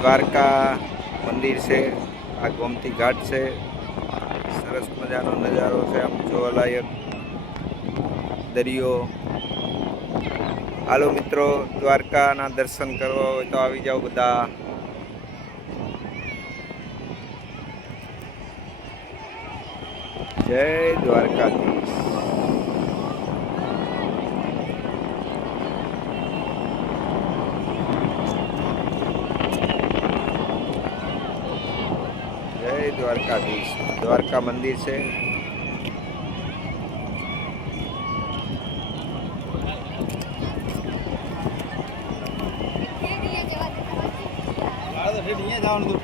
દ્વારકા મંદિર છે, આ ગોમતી ઘાટ છે, સરસ મજાનો નજારો છે, આમ જોવાલાયક દરિયો. હાલો મિત્રો, દ્વારકાના દર્શન કરવા હોય તો આવી જાઓ બધા. જય દ્વારકાધીશ. જય દ્વારકાધીશ. દ્વારકા મંદિર છે. જવાનું તો